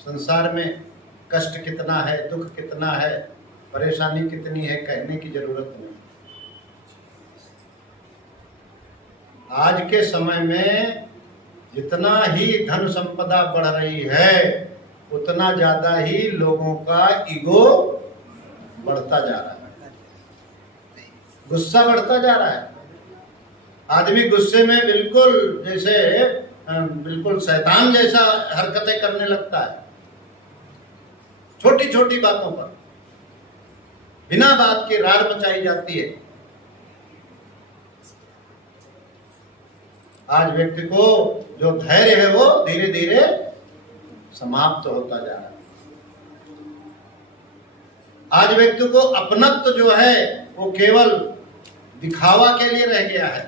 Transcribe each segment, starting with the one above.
संसार में कष्ट कितना है, दुख कितना है, परेशानी कितनी है, कहने की जरूरत नहीं। आज के समय में जितना ही धन संपदा बढ़ रही है उतना ज्यादा ही लोगों का ईगो बढ़ता जा रहा है, गुस्सा बढ़ता जा रहा है। आदमी गुस्से में बिल्कुल जैसे बिल्कुल शैतान जैसा हरकतें करने लगता है। छोटी छोटी बातों पर बिना बात के रार मचाई जाती है। आज व्यक्ति को जो धैर्य है वो धीरे धीरे समाप्त होता जा रहा है। आज व्यक्ति को अपनत्व जो है वो केवल दिखावा के लिए रह गया है।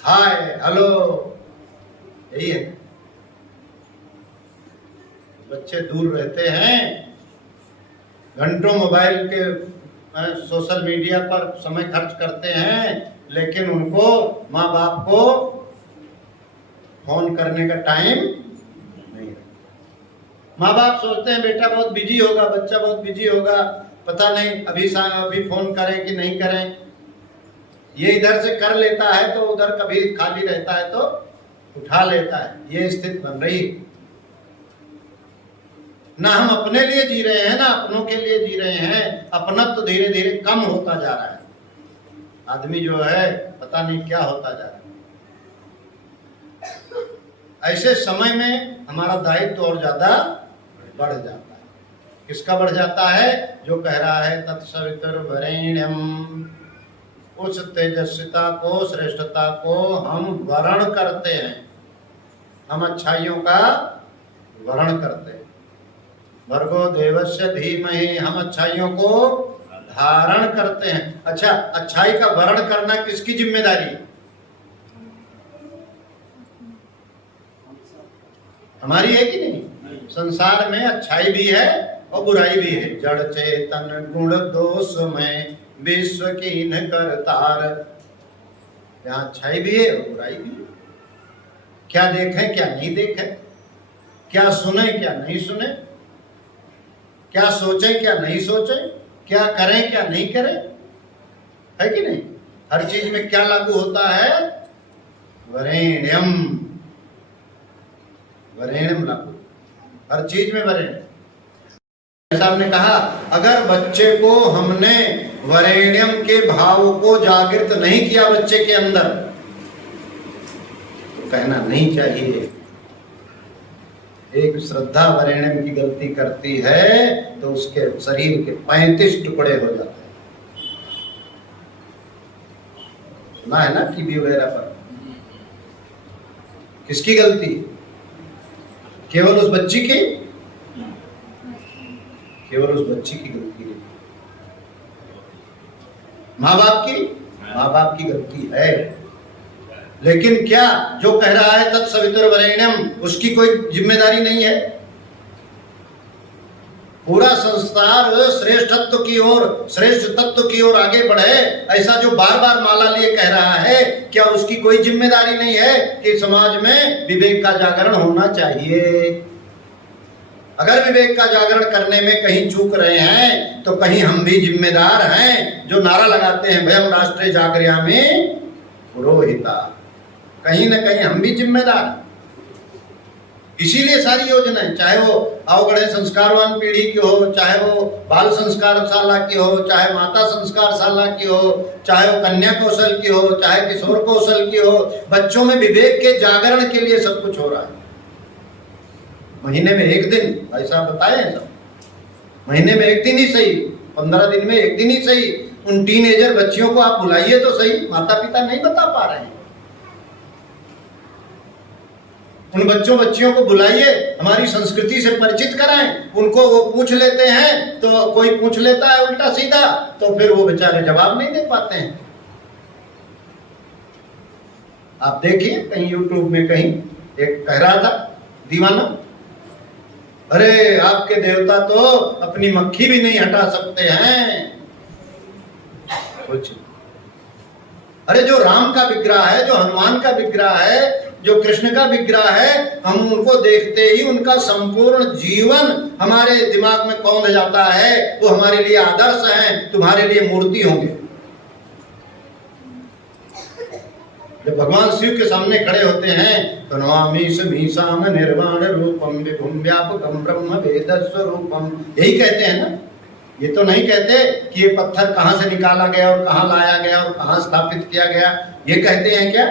हाय हेलो यही है। बच्चे दूर रहते हैं, घंटों मोबाइल के सोशल मीडिया पर समय खर्च करते हैं, लेकिन उनको माँ बाप को फोन करने का टाइम नहीं है। माँ बाप सोचते हैं बेटा बहुत बिजी होगा, बच्चा बहुत बिजी होगा, पता नहीं अभी फोन करें कि नहीं करें। ये इधर से कर लेता है तो उधर कभी खाली रहता है तो उठा लेता है। ये स्थिति बन रही। ना हम अपने लिए जी रहे हैं ना अपनों के लिए जी रहे हैं। अपनत्व तो धीरे धीरे कम होता जा रहा है। आदमी जो है पता नहीं क्या होता जा रहा है। ऐसे समय में हमारा दायित्व और ज्यादा बढ़ जाता है। किसका बढ़ जाता है? जो कह रहा है तत्सवितुर्वरेण्यम, उस तेजस्विता को, श्रेष्ठता को हम वर्ण करते हैं। हम अच्छाइयों का वर्ण करते हैं। भर्गो देवस्य धीमहि, हम अच्छाइयों को धारण करते हैं। अच्छा, अच्छाई का वर्ण करना किसकी जिम्मेदारी है? हमारी है कि नहीं? संसार में अच्छाई भी है और बुराई भी है। जड़ चेतन गुण दोष में विश्व की न करतार। यहाँ अच्छाई भी है और बुराई भी है। क्या देखें क्या नहीं देखें, क्या सुने क्या नहीं सुने, क्या सोचें क्या नहीं सोचें, क्या करें क्या नहीं करें, है कि नहीं? हर चीज में क्या लागू होता है? वरेण्यम, वरेण्यम लागू, हर चीज में वरेण्यम। साहब ने कहा अगर बच्चे को हमने वरेण्यम के भाव को जागृत नहीं किया बच्चे के अंदर, तो कहना नहीं चाहिए। एक श्रद्धा वरेण्यम की गलती करती है तो उसके शरीर के 35 टुकड़े हो जाते हैं। सुना है ना टीवी वगैरह पर? किसकी गलती? केवल उस बच्ची की? केवल उस बच्ची की गलती है। माँ बाप की? माँ बाप की गलती है। लेकिन क्या जो कह रहा है तत्सवितुर्वरेण्यम, उसकी कोई जिम्मेदारी नहीं है? पूरा संसार श्रेष्ठत्व की ओर, श्रेष्ठ तत्व की ओर आगे बढ़े, ऐसा जो बार बार माला लिए कह रहा है, क्या उसकी कोई जिम्मेदारी नहीं है कि समाज में विवेक का जागरण होना चाहिए? अगर विवेक का जागरण करने में कहीं चूक रहे हैं तो कहीं हम भी जिम्मेदार हैं। जो नारा लगाते हैं भयम राष्ट्रे जागर्यामि पुरोहिता, कहीं ना कहीं हम भी जिम्मेदार। इसीलिए सारी योजनाएं, चाहे वो अवगढ़ संस्कारवान पीढ़ी की हो, चाहे वो बाल संस्कारशाला की हो, चाहे माता संस्कारशाला की हो, चाहे वो कन्या कौशल की हो, चाहे किशोर कौशल की हो, बच्चों में विवेक के जागरण के लिए सब कुछ हो रहा है। महीने में एक दिन, ऐसा बताए हैं सब, महीने में एक दिन ही सही, 15 दिन में एक दिन ही सही, उन टीनेजर बच्चियों को आप बुलाइए तो सही। माता पिता नहीं बता पा रहे हैं। उन बच्चियों को बुलाइए, हमारी संस्कृति से परिचित कराएं। उनको वो पूछ लेते हैं तो कोई पूछ लेता है उल्टा सीधा, तो फिर वो बेचारे जवाब नहीं दे पाते हैं। आप देखिए कहीं यूट्यूब में कहीं एक कह रहा था दीवाना, अरे आपके देवता तो अपनी मक्खी भी नहीं हटा सकते हैं। कुछ अरे जो राम का विग्रह है, जो हनुमान का विग्रह है, जो कृष्ण का विग्रह है, हम उनको देखते ही उनका संपूर्ण जीवन हमारे दिमाग में कौंध जाता है। वो हमारे लिए आदर्श हैं, तुम्हारे लिए मूर्ति होंगे। जब भगवान शिव के सामने खड़े होते हैं तो नमामि मीशान निर्वाण रूपम विभुम व्यापकम ब्रह्म वेद स्वरूपम, यही कहते हैं ना। ये तो नहीं कहते कि ये पत्थर कहां से निकाला गया और कहां लाया गया और कहां स्थापित किया गया, ये कहते हैं क्या?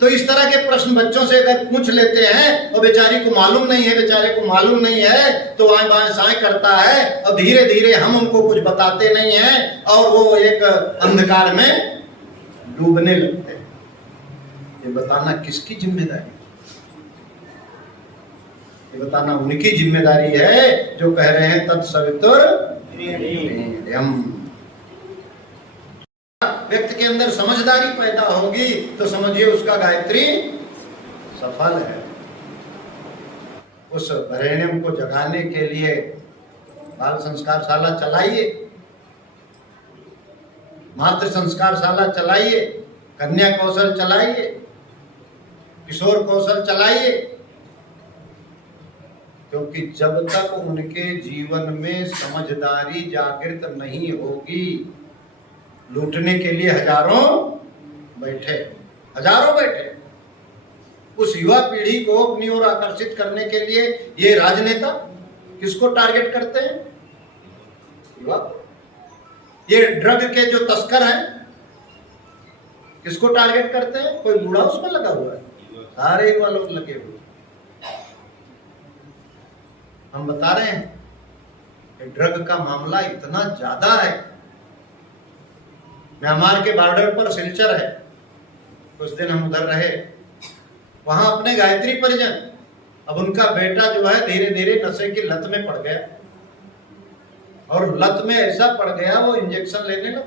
तो इस तरह के प्रश्न बच्चों से अगर पूछ लेते हैं और बेचारी को मालूम नहीं है, बेचारे को मालूम नहीं है, तो आए बाएं साएं करता है और धीरे धीरे हम उनको कुछ बताते नहीं हैं और वो एक अंधकार में डूबने लगते हैं। ये बताना किसकी जिम्मेदारी? ये बताना उनकी जिम्मेदारी है जो कह रहे हैं तत्सवितुर्वरेण्यम। व्यक्ति के अंदर समझदारी पैदा होगी तो समझिए उसका गायत्री सफल है। उस वरेण्यम को जगाने के लिए बाल संस्कार शाला चलाइए, मातृ संस्कार शाला चलाइए, कन्या कौशल चलाइए, किशोर कौशल चलाइए, क्योंकि जब तक उनके जीवन में समझदारी जागृत नहीं होगी, लूटने के लिए हजारों बैठे। उस युवा पीढ़ी को अपनी ओर आकर्षित करने के लिए ये राजनेता किसको टारगेट करते हैं? युवा। ये ड्रग के जो तस्कर हैं किसको टारगेट करते हैं? कोई बूढ़ा उसमें लगा हुआ है? सारे युवा लोग लगे हुए। हम बता रहे हैं कि ड्रग का मामला इतना ज्यादा है। म्यांमार के बॉर्डर पर सिलचर है, कुछ दिन हम उधर रहे, वहां अपने गायत्री परिजन, अब उनका बेटा जो है धीरे धीरे नशे की लत में पड़ गया और लत में ऐसा पड़ गया वो इंजेक्शन लेने लगा।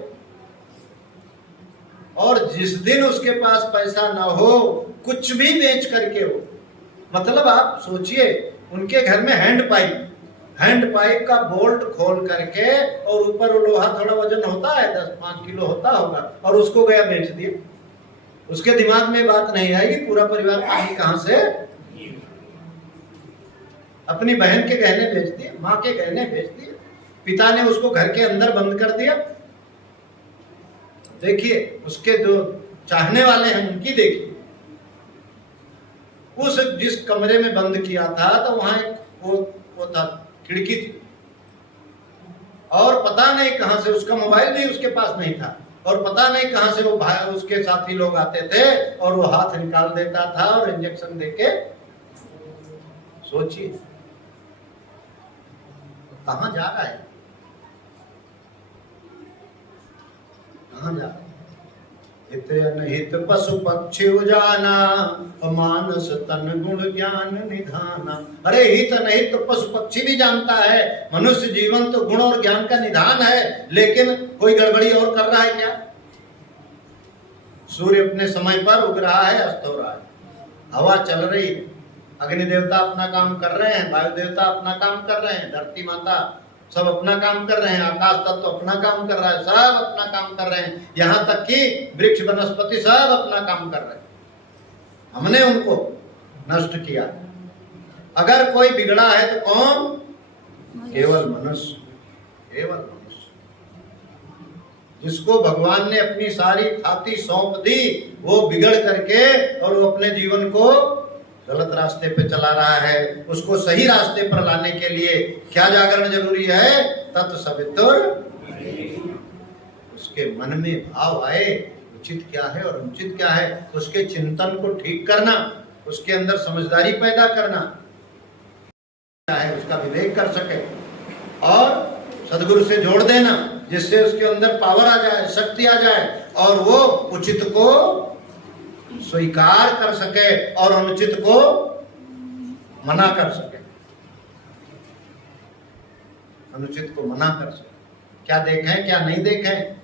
और जिस दिन उसके पास पैसा ना हो, कुछ भी बेच करके हो, मतलब आप सोचिए उनके घर में हैंड पाइप का बोल्ट खोल करके और ऊपर लोहा थोड़ा वजन होता है 10-5 किलो होता होगा और उसको गया बेच दिया। उसके दिमाग में बात नहीं आएगी पूरा परिवार पानी कहां से, अपनी बहन के गहने बेच दिए, माँ के गहने बेच दिए, पिता ने उसको घर के अंदर बंद कर दिया। देखिए उसके जो चाहने वाले हैं उनकी देखिए, उस जिस कमरे में बंद किया था तो वहां एक वो था, खिड़की थी और पता नहीं कहां से, उसका मोबाइल भी उसके पास नहीं था और पता नहीं कहां से वो भाई उसके साथी लोग आते थे और वो हाथ निकाल देता था और इंजेक्शन देके, सोचिए कहां जा रहा है, कहां जा रहा है। हित अनहित पशु पक्षी उजाना मानस तन गुण ज्ञान निधाना। अरे हित अनहित पशु पक्षी भी जानता है, मनुष्य जीवन तो गुण और ज्ञान का निधान है, लेकिन कोई गड़बड़ी और कर रहा है क्या? सूर्य अपने समय पर उग रहा है, अस्त हो रहा है, हवा चल रही है, अग्नि देवता अपना काम कर रहे हैं, वायु देवता अपना काम कर रहे हैं, धरती माता सब अपना काम कर रहे हैं, आकाश तत्व अपना काम कर रहा है, सब अपना काम कर रहे हैं, यहाँ तक कि वृक्ष वनस्पति सब अपना काम कर रहे हैं। हमने उनको नष्ट किया। अगर कोई बिगड़ा है तो कौन? केवल मनुष्य, केवल मनुष्य, जिसको भगवान ने अपनी सारी थाती सौंप दी, वो बिगड़ करके और वो अपने जीवन को गलत रास्ते पे चला रहा है। उसको सही रास्ते पर लाने के लिए क्या जागरण जरूरी है? तत्सवितुर। उसके मन में भाव आए उचित क्या है और अनुचित क्या है, उसके चिंतन को ठीक करना, उसके अंदर समझदारी पैदा करना, क्या है उसका विवेक कर सके और सदगुरु से जोड़ देना, जिससे उसके अंदर पावर आ जाए, शक्ति आ जाए और वो उचित को स्वीकार कर सके और अनुचित को मना कर सके, अनुचित को मना कर सके। क्या देखें क्या नहीं देखें,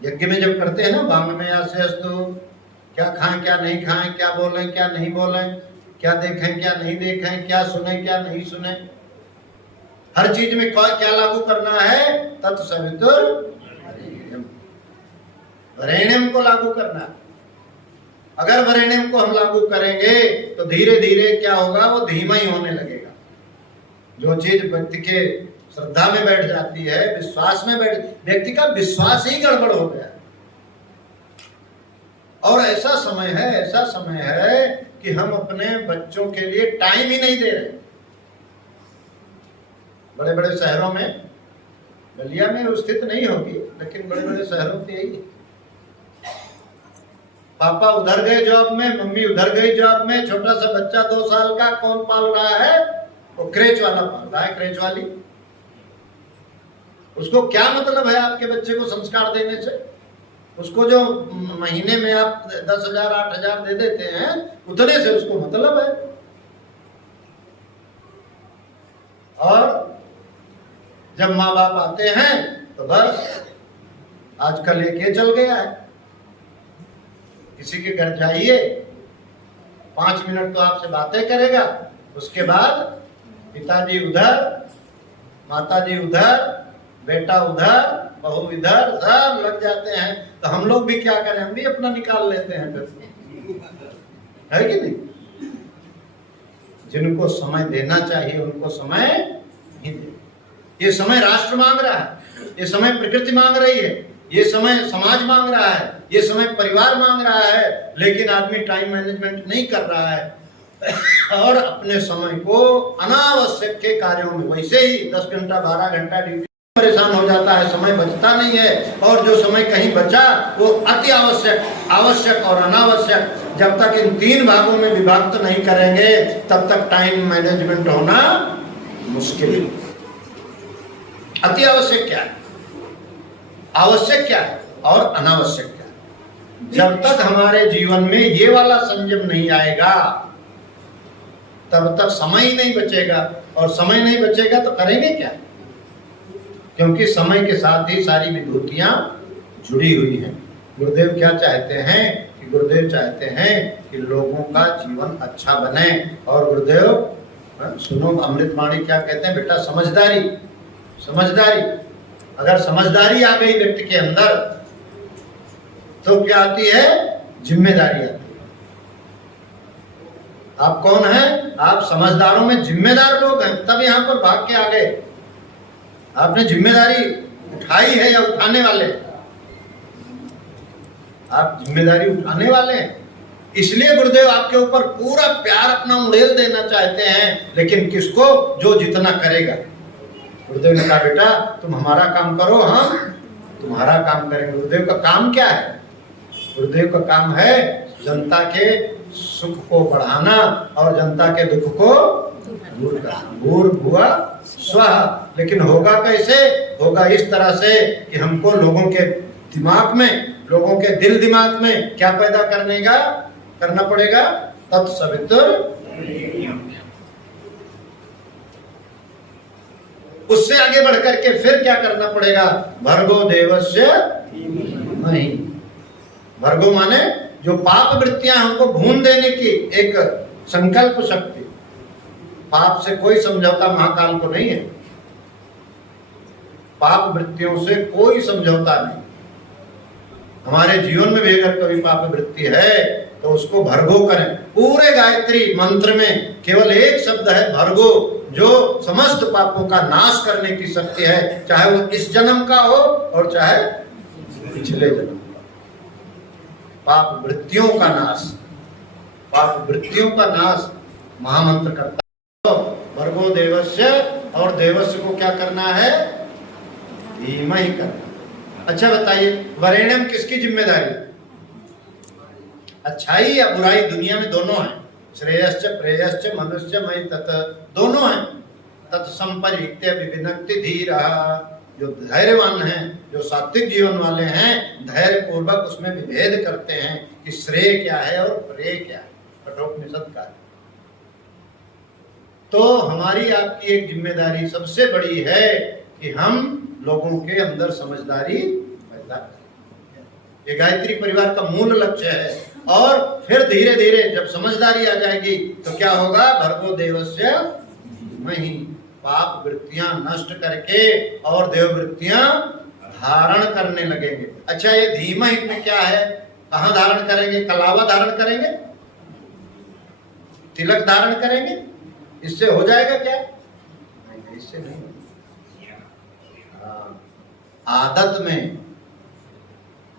यज्ञ में जब करते हैं ना, वांग में आसेस्तु, क्या खाएं क्या नहीं खाएं, क्या बोलें क्या नहीं बोलें, क्या देखें क्या नहीं देखें, क्या सुने क्या नहीं सुने, हर चीज में क्या लागू करना है? तत्सवितुर्वरेण्यम, वरेण्यम को लागू करना है। अगर वरेण्यम को हम लागू करेंगे तो धीरे धीरे क्या होगा, वो धीमा ही होने लगेगा। जो चीज व्यक्ति के श्रद्धा में बैठ जाती है, विश्वास में बैठ, व्यक्ति का विश्वास ही गड़बड़ हो गया। और ऐसा समय है कि हम अपने बच्चों के लिए टाइम ही नहीं दे रहे। बड़े बड़े शहरों में, बलिया में स्थित नहीं होगी, लेकिन बड़े बड़े शहरों में यही है। पापा उधर गए जॉब में, मम्मी उधर गई जॉब में, छोटा सा बच्चा 2 साल का कौन पाल रहा है, वो क्रेच वाला पाल रहा है, क्रेच वाली। उसको क्या मतलब है आपके बच्चे को संस्कार देने से? उसको जो महीने में आप 10,000 8,000 दे देते हैं, उतने से उसको मतलब है। और जब माँ बाप आते हैं तो बस आजकल एक ये चल गया है, किसी के घर जाइए 5 मिनट तो आपसे बातें करेगा, उसके बाद पिताजी उधर, माताजी उधर, बेटा उधर, बहू इधर, सब लग जाते हैं। तो हम लोग भी क्या करें, हम भी अपना निकाल लेते हैं फिर, है कि नहीं? जिनको समय देना चाहिए उनको समय नहीं दे। ये समय राष्ट्र मांग रहा है, ये समय प्रकृति मांग रही है, ये समय समाज मांग रहा है, ये समय परिवार मांग रहा है, लेकिन आदमी टाइम मैनेजमेंट नहीं कर रहा है और अपने समय को अनावश्यक के कार्यों में, वैसे ही 10 घंटा 12 घंटा ड्यूटी, परेशान हो जाता है, समय बचता नहीं है। और जो समय कहीं बचा वो अति आवश्यक, आवश्यक और अनावश्यक, जब तक इन 3 भागों में विभक्त नहीं करेंगे तब तक टाइम मैनेजमेंट होना मुश्किल है। अति आवश्यक क्या है, आवश्यक क्या है और अनावश्यक क्या है? जब तक हमारे जीवन में ये वाला संयम नहीं आएगा तब तक समय ही नहीं बचेगा, और समय नहीं बचेगा तो करेंगे क्या? क्योंकि समय के साथ ही सारी विभूतियां जुड़ी हुई हैं। गुरुदेव क्या चाहते हैं कि गुरुदेव चाहते हैं कि लोगों का जीवन अच्छा बने। और गुरुदेव सुनो, अमृतवाणी क्या कहते हैं बेटा, समझदारी, समझदारी। अगर समझदारी आ गई व्यक्ति के अंदर तो क्या आती है, जिम्मेदारी आती है। आप कौन हैं? आप समझदारों में जिम्मेदार लोग हैं, तब यहां पर भाग के आ गए। आपने जिम्मेदारी उठाई है या उठाने वाले? आप जिम्मेदारी उठाने वाले हैं, इसलिए गुरुदेव आपके ऊपर पूरा प्यार अपना उड़ेल देना चाहते हैं। लेकिन किसको? जो जितना करेगा। गुरुदेव ने कहा बेटा तुम हमारा काम करो, हम तुम्हारा काम करेंगे। गुरुदेव का काम क्या है? गुरुदेव का काम है जनता के सुख को बढ़ाना और जनता के दुख को दूर करना। भूर्भुवः स्वः। लेकिन होगा कैसे? होगा इस तरह से कि हमको लोगों के दिमाग में, लोगों के दिल दिमाग में क्या पैदा करना पड़ेगा? तत्सवितुर्वरेण्यम्। उससे आगे बढ़ करके फिर क्या करना पड़ेगा? भर्गो देवस्य धीमहि। भर्गो माने जो पाप वृत्तियां हमको भून देने की एक संकल्प शक्ति। पाप से कोई समझौता महाकाल को नहीं है, पाप वृत्तियों से कोई समझौता नहीं। हमारे जीवन में भी अगर कोई पाप वृत्ति है तो उसको भर्गो करें। पूरे गायत्री मंत्र में केवल एक शब्द है भर्गो, जो समस्त पापों का नाश करने की शक्ति है, चाहे वो इस जन्म का हो और चाहे पिछले जन्म का। पाप वृत्तियों का नाश, पाप वृत्तियों का नाश महामंत्र करता है। भर्गो देवस्य, और देवस्य को क्या करना है? धीमहि करना। अच्छा बताइए, वरेण्यम किसकी जिम्मेदारी? अच्छाई या बुराई दुनिया में दोनों है। श्रेयश्च प्रेयश्च मनुष्य मयि तत्, दोनों है। तत्संपरित्य विविनक्ति धीरः, जो धैर्यवान हैं, जो सात्विक जीवन वाले हैं, धैर्य पूर्वक उसमें विभेद करते हैं कि श्रेय क्या है और प्रेय क्या है। कठोपनिषद का है। तो हमारी आपकी एक जिम्मेदारी सबसे बड़ी है कि हम लोगों के अंदर समझदारी पैदा करें। ये गायत्री परिवार का मूल लक्ष्य है। और फिर धीरे धीरे जब समझदारी आ जाएगी तो क्या होगा? भर्गो देवस्य धीमहि। पाप वृत्तियां नष्ट करके और देव वृत्तियां धारण करने लगेंगे। अच्छा, ये धीमहि में क्या है? कहां धारण करेंगे? कलावा धारण करेंगे, तिलक धारण करेंगे, इससे हो जाएगा क्या? नहीं, इससे नहीं।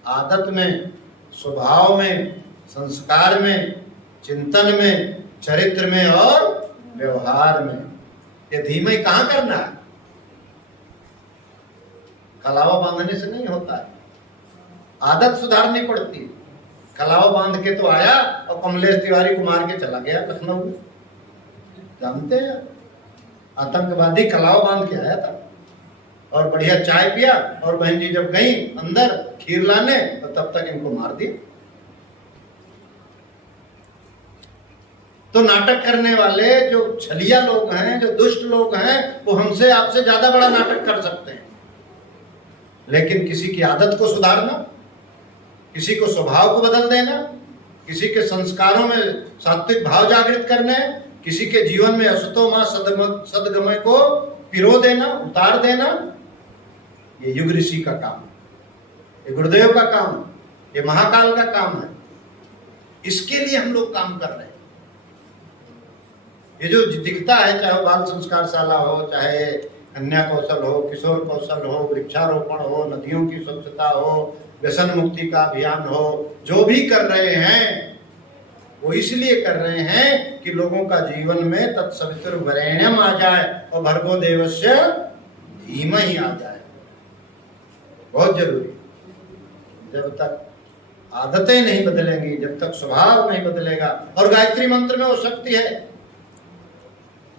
आदत में, स्वभाव में, संस्कार में, चिंतन में, चरित्र में और व्यवहार में, ये धीमे कहां करना है? कलावा बांधने से नहीं होता है, आदत सुधारनी पड़ती है। कलावा बांध के तो आया और कमलेश तिवारी को मार के चला गया लखनऊ, जानते हैं, आतंकवादी कलावा बांध के आया था और बढ़िया चाय पिया, और बहन जी जब गई अंदर खीर लाने तो तब तक इनको मार दिया। तो नाटक करने वाले जो छलिया लोग हैं, जो दुष्ट लोग हैं, वो हमसे आपसे ज्यादा बड़ा नाटक कर सकते हैं, लेकिन किसी की आदत को सुधारना, किसी को स्वभाव को बदल देना, किसी के संस्कारों में सात्विक भाव जागृत करने, किसी के जीवन में असतो मां सदगमय को पिरो देना, उतार देना, ये युग ऋषि का काम, ये गुरुदेव का काम, ये महाकाल का काम है। इसके लिए हम लोग काम कर रहे हैं। ये जो दिखता है, चाहे वो बाल संस्कार शाला हो, चाहे कन्या कौशल हो, किशोर कौशल हो, वृक्षारोपण हो, नदियों की स्वच्छता हो, व्यसन मुक्ति का अभियान हो, जो भी कर रहे हैं वो इसलिए कर रहे हैं कि लोगों का जीवन में तत्सवितुर्वरेण्यम आ जाए और भर्गो देवस्य धीमहि आ जाए। बहुत जरूरी। जब तक आदतें नहीं बदलेंगी, जब तक स्वभाव नहीं बदलेगा, और गायत्री मंत्र में वो शक्ति है,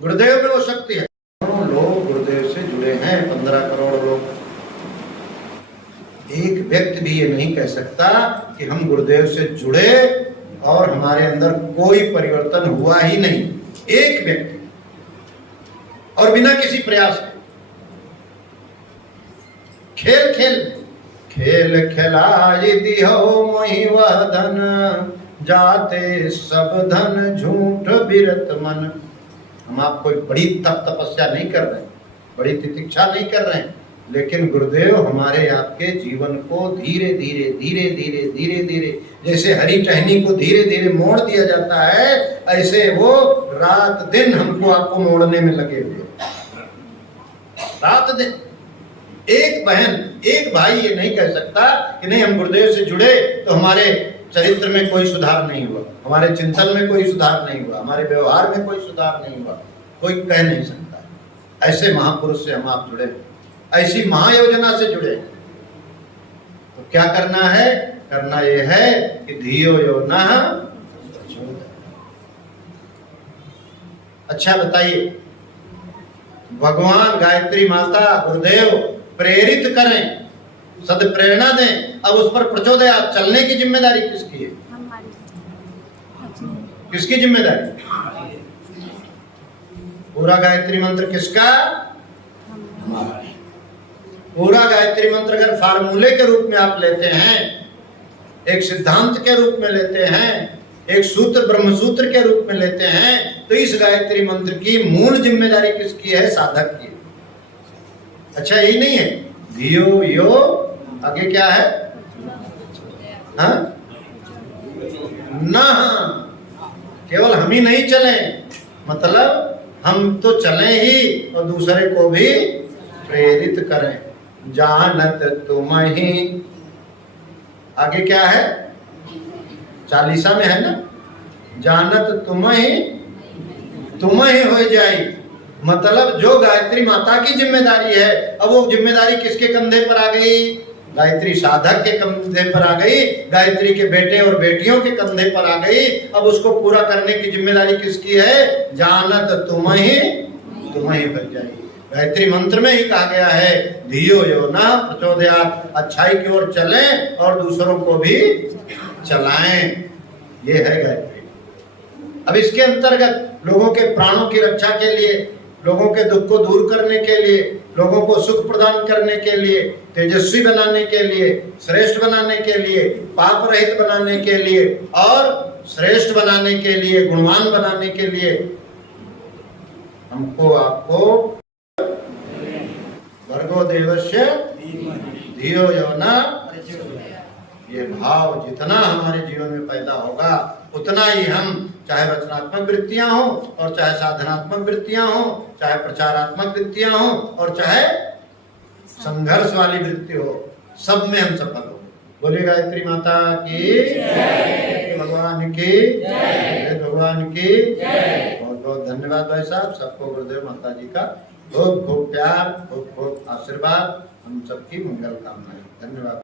गुरुदेव में वो शक्ति है। लोग गुरुदेव से जुड़े हैं, 15 करोड़ लोग। एक व्यक्ति भी ये नहीं कह सकता कि हम गुरुदेव से जुड़े और हमारे अंदर कोई परिवर्तन हुआ ही नहीं, एक व्यक्ति, और बिना किसी प्रयास के। खेल खेलाई दिहो मोहि वह धन, जाते सब धन झूठ बिरत मन। हम आप कोई बड़ी तप तपस्या नहीं कर रहे, बड़ी तितिक्षा नहीं कर रहे हैं, लेकिन गुरुदेव हमारे आपके जीवन को धीरे धीरे धीरे धीरे धीरे धीरे, जैसे हरी टहनी को धीरे धीरे मोड़ दिया जाता है, ऐसे वो रात दिन हमको आपको मोड़ने में लगे हुए। रात दिन एक बहन एक भाई ये नहीं कह सकता कि नहीं हम गुरुदेव से जुड़े तो हमारे चरित्र में कोई सुधार नहीं हुआ, हमारे चिंतन में कोई सुधार नहीं हुआ, हमारे व्यवहार में कोई सुधार नहीं हुआ। कोई कह नहीं सकता। ऐसे महापुरुष से हम आप जुड़े, ऐसी महायोजना से जुड़े, तो क्या करना है? करना यह है कि धियो यो न। अच्छा बताइए, भगवान गायत्री माता गुरुदेव प्रेरित करें, सदप्रेरणा दें, अब उस पर प्रचोदया चलने की जिम्मेदारी किसकी है? किसकी जिम्मेदारी? पूरा गायत्री मंत्र किसका? पूरा गायत्री मंत्र अगर फार्मूले के रूप में आप लेते हैं, एक सिद्धांत के रूप में लेते हैं, एक सूत्र ब्रह्म सूत्र के रूप में लेते हैं, तो इस गायत्री मंत्र की मूल जिम्मेदारी किसकी है? साधक की। अच्छा यही नहीं है, धियो यो आगे क्या है? हाँ? ना, केवल हम ही नहीं चले, मतलब हम तो चले ही और दूसरे को भी प्रेरित करें। जानत तुम ही, आगे क्या है? 40 में है ना, जानत तुम ही हो जाए, मतलब जो गायत्री माता की जिम्मेदारी है, अब वो जिम्मेदारी किसके कंधे पर आ गई? गायत्री साधक के कंधे पर आ गई, गायत्री के बेटे और बेटियों के कंधे पर आ गई। अब उसको पूरा करने की जिम्मेदारी किसकी है? जानत तुम ही बन जाएगी। गायत्री मंत्र में ही कहा गया है, धियो यो न प्रचोदयात्, अच्छाई की ओर चलें और दूसरों को भी चलाएं। ये है गायत्री। अब इसके अंतर्गत लोगों के प्राणों की रक्षा के लिए, लोगों के दुख को दूर करने के लिए, लोगों को सुख प्रदान करने के लिए, तेजस्वी बनाने के लिए, श्रेष्ठ बनाने के लिए, पाप रहित बनाने के लिए और श्रेष्ठ बनाने के लिए, गुणवान बनाने के लिए हमको आपको भर्गो देवस्य धियो यो न, ये भाव जितना हमारे जीवन में पैदा होगा उतना ही हम, चाहे रचनात्मक वृत्तियां हो और चाहे साधनात्मक वृत्तियां हो, चाहे प्रचारात्मक वृत्तियां हो और चाहे संघर्ष वाली वृत्ति हो, सब में हम सफल हो। बोलिए गायत्री माता की जय, भगवान की जय, भगवान की जय। बहुत बहुत धन्यवाद भाई साहब, सबको गुरुदेव माता जी का बहुत बहुत प्यार, बहुत बहुत आशीर्वाद, हम सबकी मंगल कामनाएं। धन्यवाद।